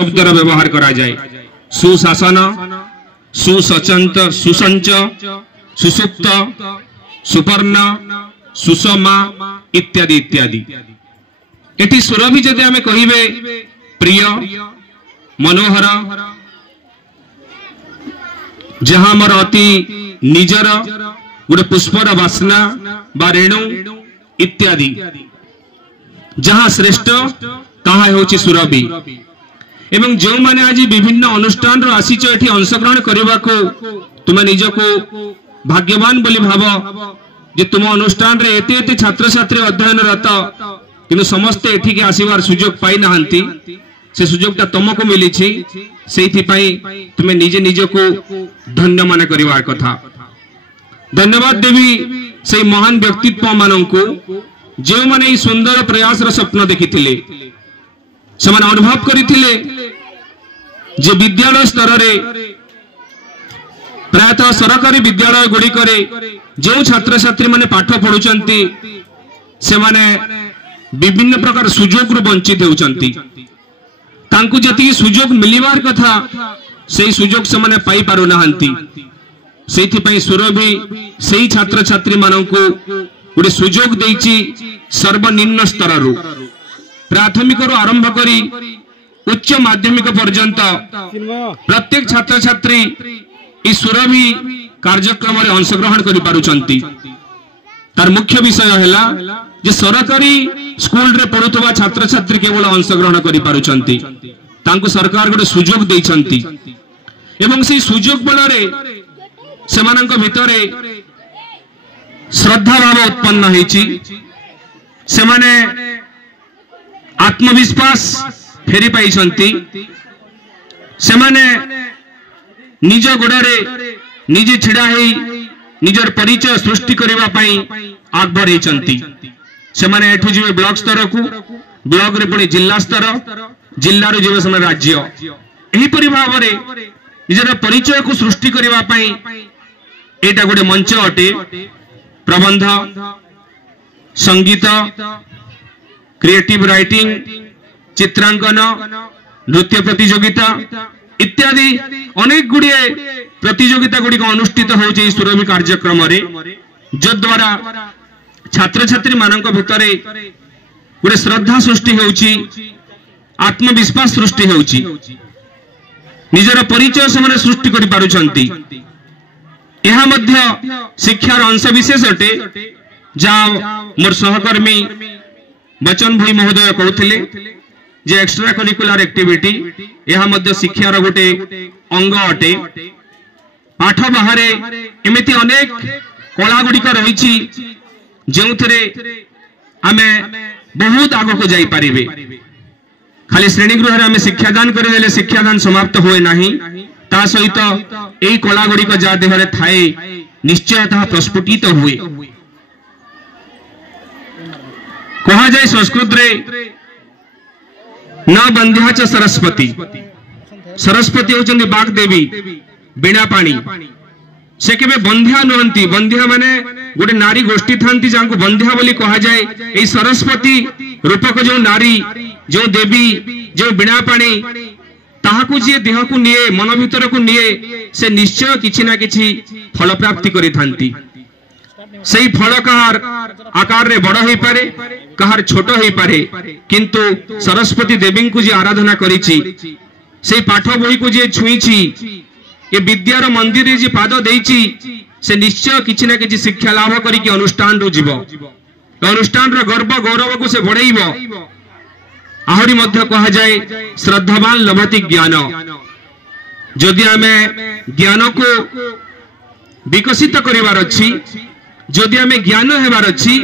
शब्दर व्यवहार करा जाए। सुशासन, सुसचंत, सुसंच, सुसुप्त, सुपर्ण, सुषमा इत्यादि इत्यादि। एटी सुरभि जदि आमे कहिबे प्रिय, मनोहर, जहाँ मोर अति निजर गोटे पुष्पर बासना बा रेणु इत्यादि, जहाँ श्रेष्ठ ताहा हेउछि सुरभि। एवं जो माने आज विभिन्न अनुष्ठान रो आसीच एठी अंशग्रहण करबा को तुम निजको भाग्यवान बोली भाव जे तुम अनुष्ठान रे एते एते छात्र छात्री अध्ययनरत किंतु समस्त एठी के आसीबार सुयोग पाई नाहंती। से सुयोगटा तुमको मिली से तुम्हें निजे निजको धन्य मान करिवार कथा। धन्यवाद देवी से महान व्यक्तित्व माननकु जो माने सुंदर प्रयास रो स्वप्न देखिथिले, से माने अनुभव करिथिले जे विद्यालय स्तर रे प्रायतः सरकारी विद्यालय गुड़िकरे जो छात्र छात्री माने पाठ पढ़ुचंती से माने विभिन्न प्रकार सुयोग रु वंचित होउचंती। तांकु जति सुयोग मिलिबार कथा सेही सुयोग से माने पाई पारु नाहंती। सेथि पई सुरभि सेही छात्र छात्री माननकु गुडे सुयोग देइछि सर्वनिम्न स्तर रु प्राथमिक रु आरंभ करी उच्च माध्यमिक पर्यंत प्रत्येक छात्र छात्री ई सुरभि कार्यक्रम रे अंशग्रहण करि पारुचंती। तार मुख्य विषय हैला जे सरकारी स्कूल रे पढुतबा छात्र छात्री केवल अंशग्रहण करि पारुचंती। तांको सरकार गोटे सुयोग दैछंती एवं से सुयोग बल रे सेमानंक भितरे श्रद्धा भाव उत्पन्न हेछि। सेमाने आत्मविश्वास फेरी पाइछंती। सेमाने निज गोड़े निजे छिड़ा हेई निजर परिचय सृष्टि करबा पई आग बढ़ेछंती। सेमाने एठु जिवे ब्लॉक स्तर को, ब्लॉक रे पुणी जिला स्तर, जिल्ला रे जिवे समय राज्य। एही परि भाव रे निजर परिचय को सृष्टि करबा पई एटा गोटे मंच अटे। प्रबंध, संगीत, क्रिएटिव राइटिंग, चित्रांकन, नृत्य प्रतियोगिता इत्यादि अनेक गुड़िए प्रतियोगिता गुड़िक अनुष्ठित होउछि सुरभि कार्यक्रम रे, जद्वारा छात्र छात्री मानक भितरे गोटे श्रद्धा सृष्टि होउछि, आत्मविश्वास सृष्टि होउछि, निजर परिचय से सृष्टि करि पारुछंती। यह मध्य शिक्षार अंश विशेष अटे। जा मोर सहकर्मी बचन भाई महोदय कहउथिले जे एक्स्ट्रा करिकुलर एक्टिविटी यह मध्य शिक्षार गोटे अंग अटे। पाठ बाहरे एमिति अनेक कला गुड़िक रही जो आमे बहुत आग को जाई पारिबे। खाली श्रेणीगृह आमे शिक्षादान करदेले शिक्षादान समाप्त हुए नहीं, ता सहित एई कला गुड़िक जा देहरे थाए निश्चय ताहा प्रस्फुटित हुए। कहा जाए संस्कृत रे न बंध्या च सरस्वती। सरस्वती होचंदी बाग देवी, बिना पानी से केबे बंध्या नुहंती। बंध्या माने गोटे नारी गोष्ठी थांती जांको बंध्या बोली कहा जाए। एई सरस्वती रूपक जो नारी, जो देवी, जो बिना पानी ताहाकु जे देह को निये, मन भीतर को निये, से निश्चय किछि ना किछि फल प्राप्ति करि थांती। सही फल कहार आकार रे बड़ होई पारे, कहार छोट होई पारे, किंतु सरस्वती देवी को जे आराधना करिछि, से पाठ बही को जे छुईछि, ये विद्यार मंदिर रे जे पाद देइछि, से निश्चय किछि ना किछि शिक्षा लाभ करी कि अनुष्ठान रो जीव। अनुष्ठान रो गर्व गौरव को से बढ़ाइबो। आहुरी मध्य कहा जाए श्रद्धावान लभति ज्ञान। जदि आमे ज्ञान को विकसित करिवार अछि, जदि आमे ज्ञान हेबार अछि,